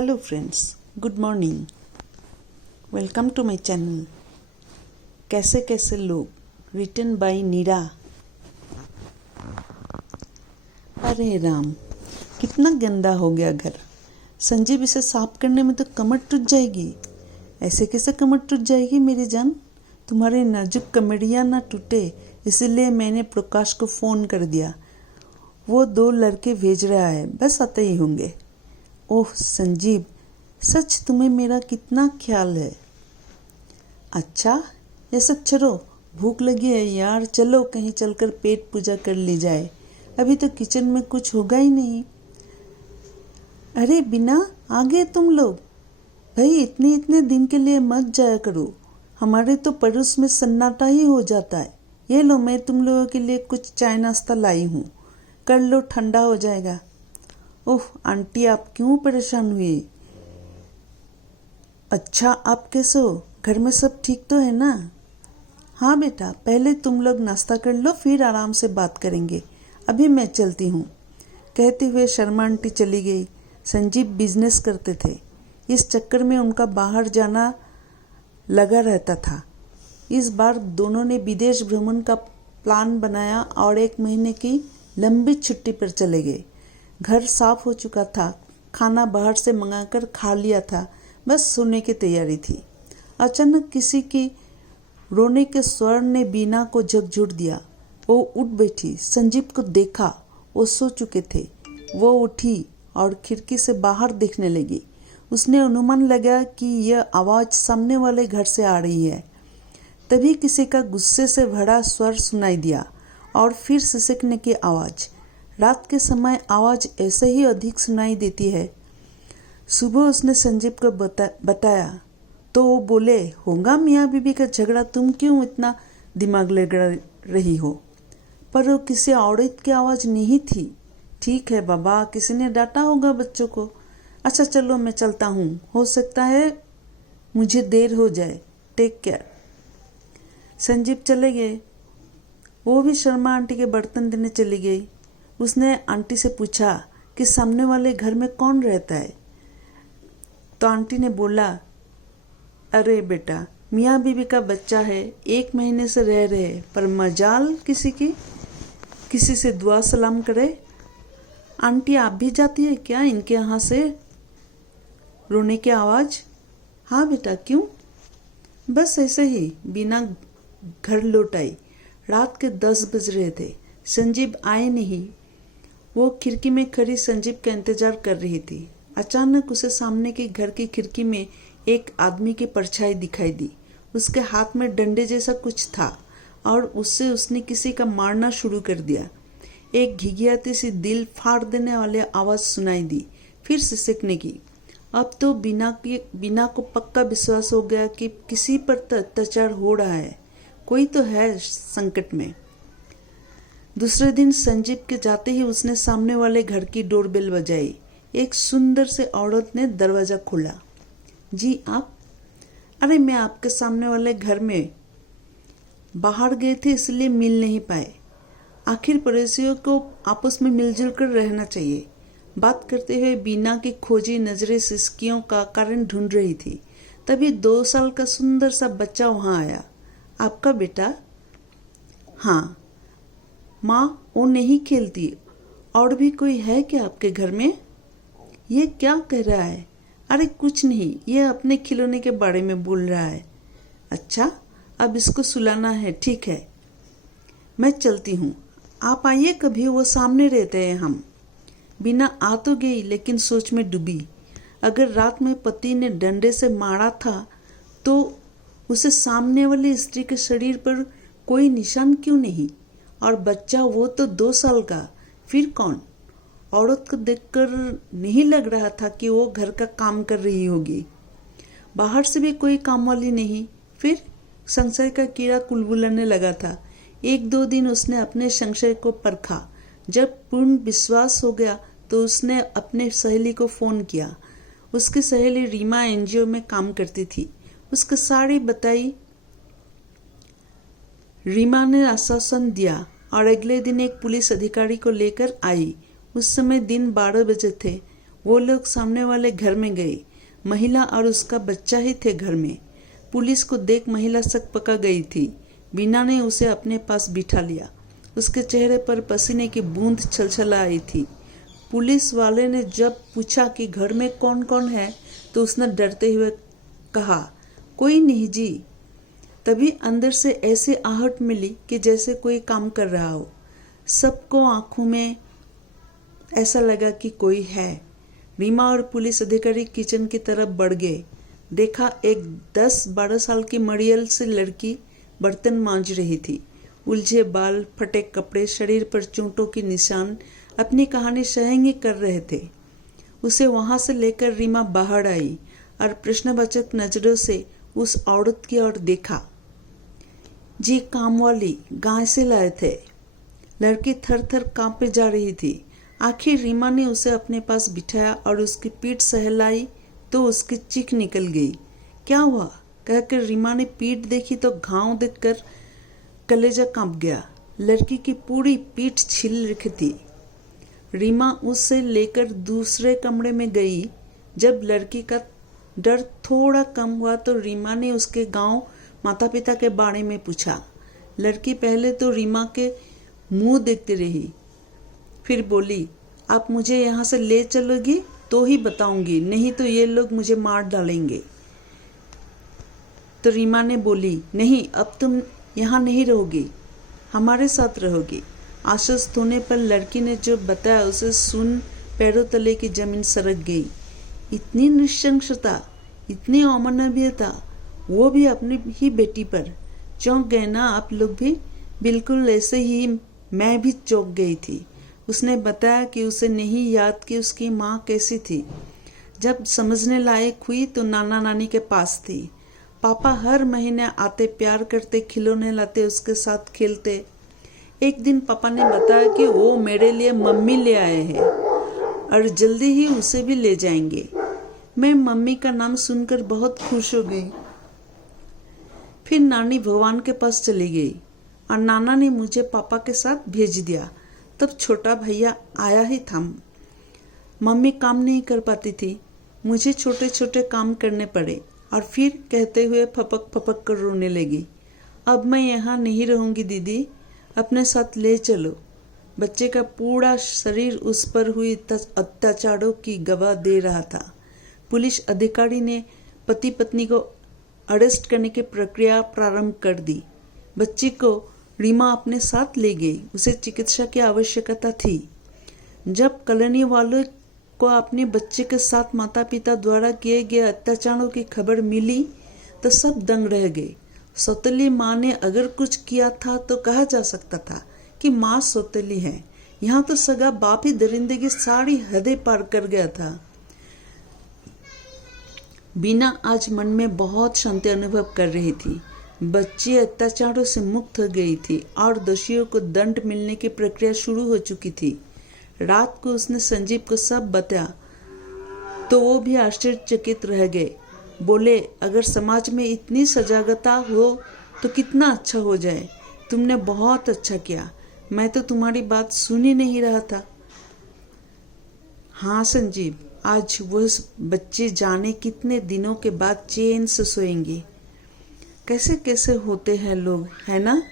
Hello friends, good morning. Welcome to my channel कैसे कैसे लोग, रिटन बाय नीरा। अरे राम, कितना गंदा हो गया घर। संजीव, इसे साफ करने में तो कमर टूट जाएगी। ऐसे कैसे कमर टूट जाएगी मेरी जान? तुम्हारी नाजुक कमरियाँ ना टूटे, इसलिए मैंने प्रकाश को फ़ोन कर दिया। वो 2 लड़के भेज रहा है, बस आते ही होंगे। ओह संजीव, सच तुम्हें मेरा कितना ख्याल है। अच्छा, ये सब छोड़ो, भूख लगी है यार। चलो कहीं चलकर पेट पूजा कर ली जाए। अभी तो किचन में कुछ होगा ही नहीं। अरे बिना, आ गए तुम लोग। भाई इतने इतने दिन के लिए मत जाया करो, हमारे तो पड़ोस में सन्नाटा ही हो जाता है। ये लो, मैं तुम लोगों के लिए कुछ चाय नाश्ता लाई हूँ, कर लो, ठंडा हो जाएगा। ओह आंटी, आप क्यों परेशान हुए? अच्छा, आप कैसे हो? घर में सब ठीक तो है ना? हाँ बेटा, पहले तुम लोग नाश्ता कर लो, फिर आराम से बात करेंगे। अभी मैं चलती हूँ। कहते हुए शर्मा आंटी चली गई। संजीव बिजनेस करते थे, इस चक्कर में उनका बाहर जाना लगा रहता था। इस बार दोनों ने विदेश भ्रमण का प्लान बनाया और 1 महीने की लंबी छुट्टी पर चले गए। घर साफ हो चुका था, खाना बाहर से मंगाकर खा लिया था, बस सोने की तैयारी थी। अचानक किसी की रोने के स्वर ने बीना को झकझोर दिया। वो उठ बैठी, संजीव को देखा, वो सो चुके थे। वो उठी और खिड़की से बाहर देखने लगी। उसने अनुमान लगाया कि यह आवाज़ सामने वाले घर से आ रही है। तभी किसी का गुस्से से भरा स्वर सुनाई दिया और फिर सिसकने की आवाज़। रात के समय आवाज़ ऐसे ही अधिक सुनाई देती है। सुबह उसने संजीव को बताया तो वो बोले, होगा मियाँ बीबी का झगड़ा, तुम क्यों इतना दिमाग लगा रही हो? पर वो किसी औरत की आवाज़ नहीं थी। ठीक है बाबा, किसी ने डांटा होगा बच्चों को। अच्छा चलो मैं चलता हूँ, हो सकता है मुझे देर हो जाए। Take care. संजीव चले गए। वो भी शर्मा आंटी के बर्तन देने चली गई। उसने आंटी से पूछा कि सामने वाले घर में कौन रहता है? तो आंटी ने बोला, अरे बेटा, मियाँ बीबी का बच्चा है, 1 महीने से रह रहे, पर मजाल किसी से दुआ सलाम करे। आंटी, आप भी जाती है क्या इनके यहाँ से? रोने की आवाज़। हाँ बेटा, क्यों? बस ऐसे ही। बिना घर लौट आई। रात के 10 बज रहे थे। संजीव आए नहीं। वो खिड़की में खड़ी संजीव का इंतजार कर रही थी। अचानक उसे सामने के घर की खिड़की में एक आदमी की परछाई दिखाई दी। उसके हाथ में डंडे जैसा कुछ था और उससे उसने किसी का मारना शुरू कर दिया। एक घिघियाती सी दिल फाड़ देने वाली आवाज़ सुनाई दी, फिर सिसकने की। अब तो बिना को पक्का विश्वास हो गया कि किसी पर तो अत्याचार हो रहा है, कोई तो है संकट में। दूसरे दिन संजीव के जाते ही उसने सामने वाले घर की डोरबेल बजाई। एक सुंदर से औरत ने दरवाज़ा खोला। जी आप? अरे मैं आपके सामने वाले घर में बाहर गए थे, इसलिए मिल नहीं पाए। आखिर पड़ोसियों को आपस में मिलजुल कर रहना चाहिए। बात करते हुए बीना की खोजी नजरें सिसकियों का कारण ढूंढ रही थी। तभी 2 साल का सुंदर सा बच्चा वहां आया। आपका बेटा? हाँ माँ, वो नहीं खेलती। और भी कोई है क्या आपके घर में? ये क्या कह रहा है? अरे कुछ नहीं, ये अपने खिलौने के बारे में बोल रहा है। अच्छा, अब इसको सुलाना है, ठीक है, मैं चलती हूँ। आप आइए कभी, वो सामने रहते हैं हम। बिना आ तो गई, लेकिन सोच में डूबी। अगर रात में पति ने डंडे से मारा था तो उसे सामने वाली स्त्री के शरीर पर कोई निशान क्यों नहीं? और बच्चा वो तो 2 साल का, फिर कौन? औरत को देखकर नहीं लग रहा था कि वो घर का काम कर रही होगी। बाहर से भी कोई काम वाली नहीं। फिर संशय का कीड़ा कुलबुलाने लगा था। 1-2 दिन उसने अपने संशय को परखा। जब पूर्ण विश्वास हो गया तो उसने अपने सहेली को फ़ोन किया। उसकी सहेली रीमा एनजीओ में काम करती थी। उसकी सारी बताई। रीमा ने आश्वासन दिया और अगले दिन एक पुलिस अधिकारी को लेकर आई। उस समय दिन 12 बजे थे। वो लोग सामने वाले घर में गए। महिला और उसका बच्चा ही थे घर में। पुलिस को देख महिला सक पका गई थी। बीना ने उसे अपने पास बिठा लिया। उसके चेहरे पर पसीने की बूंद छलछला आई थी। पुलिस वाले ने जब पूछा कि घर में कौन कौन है तो उसने डरते हुए कहा, कोई नहीं जी। तभी अंदर से ऐसी आहट मिली कि जैसे कोई काम कर रहा हो। सबको आंखों में ऐसा लगा कि कोई है। रीमा और पुलिस अधिकारी किचन की तरफ बढ़ गए। देखा एक 10-12 साल की मड़ियल सी लड़की बर्तन मांज रही थी। उलझे बाल, फटे कपड़े, शरीर पर चोटों के निशान अपनी कहानी शहंगी कर रहे थे। उसे वहां से लेकर रीमा बाहर आई और प्रश्नवाचक नजरों से उस औरत की ओर देखा। जी कामवाली, गांव से लाए थे। लड़की थर थर कांपे जा रही थी। आखिर रीमा ने उसे अपने पास बिठाया और उसकी पीठ सहलाई तो उसकी चीख निकल गई। क्या हुआ कहकर रीमा ने पीठ देखी तो घाव देखकर कलेजा कांप गया। लड़की की पूरी पीठ छिल रखी थी। रीमा उससे लेकर दूसरे कमरे में गई। जब लड़की का डर थोड़ा कम हुआ तो रीमा ने उसके गांव माता पिता के बारे में पूछा। लड़की पहले तो रीमा के मुंह देखती रही, फिर बोली, आप मुझे यहाँ से ले चलोगी तो ही बताऊंगी, नहीं तो ये लोग मुझे मार डालेंगे। तो रीमा ने बोली, नहीं, अब तुम यहाँ नहीं रहोगी, हमारे साथ रहोगी। आश्वस्त होने पर लड़की ने जो बताया उसे सुन पैरों तले की जमीन सरक गई। इतनी नृशंसता, इतनी अमानवीयता, वो भी अपनी ही बेटी पर। चौंक गए ना आप लोग भी? बिल्कुल ऐसे ही मैं भी चौंक गई थी। उसने बताया कि उसे नहीं याद कि उसकी माँ कैसी थी। जब समझने लायक हुई तो नाना नानी के पास थी। पापा हर महीने आते, प्यार करते, खिलौने लाते, उसके साथ खेलते। एक दिन पापा ने बताया कि वो मेरे लिए मम्मी ले आए हैं और जल्दी ही उसे भी ले जाएंगे। मैं मम्मी का नाम सुनकर बहुत खुश हो गई। फिर नानी भगवान के पास चली गई और नाना ने मुझे पापा के साथ भेज दिया। तब छोटा भैया आया ही था। मम्मी काम नहीं कर पाती थी, मुझे छोटे छोटे काम करने पड़े और फिर कहते हुए फपक फपक कर रोने लगी। अब मैं यहाँ नहीं रहूँगी दीदी, अपने साथ ले चलो। बच्चे का पूरा शरीर उस पर हुई अत्याचारों की गवाह दे रहा था। पुलिस अधिकारी ने पति पत्नी को अरेस्ट करने की प्रक्रिया प्रारंभ कर दी। बच्ची को रीमा अपने साथ ले गई। उसे चिकित्सा की आवश्यकता थी। जब कॉलोनी वालों को अपने बच्चे के साथ माता पिता द्वारा किए गए अत्याचारों की खबर मिली तो सब दंग रह गए। सौतेली माँ ने अगर कुछ किया था तो कहा जा सकता था कि माँ सौतेली है। यहाँ तो सगा बाप ही दरिंदगी सारी हदें पार कर गया था। बीना आज मन में बहुत शांति अनुभव कर रही थी। बच्ची अत्याचारों से मुक्त हो गई थी और दोषियों को दंड मिलने की प्रक्रिया शुरू हो चुकी थी। रात को उसने संजीव को सब बताया तो वो भी आश्चर्यचकित रह गए। बोले, अगर समाज में इतनी सजागता हो तो कितना अच्छा हो जाए। तुमने बहुत अच्छा किया, मैं तो तुम्हारी बात सुन ही नहीं रहा था। हाँ संजीव, आज वह बच्चे जाने कितने दिनों के बाद चैन से सोएंगे। कैसे कैसे होते हैं लोग, है ना।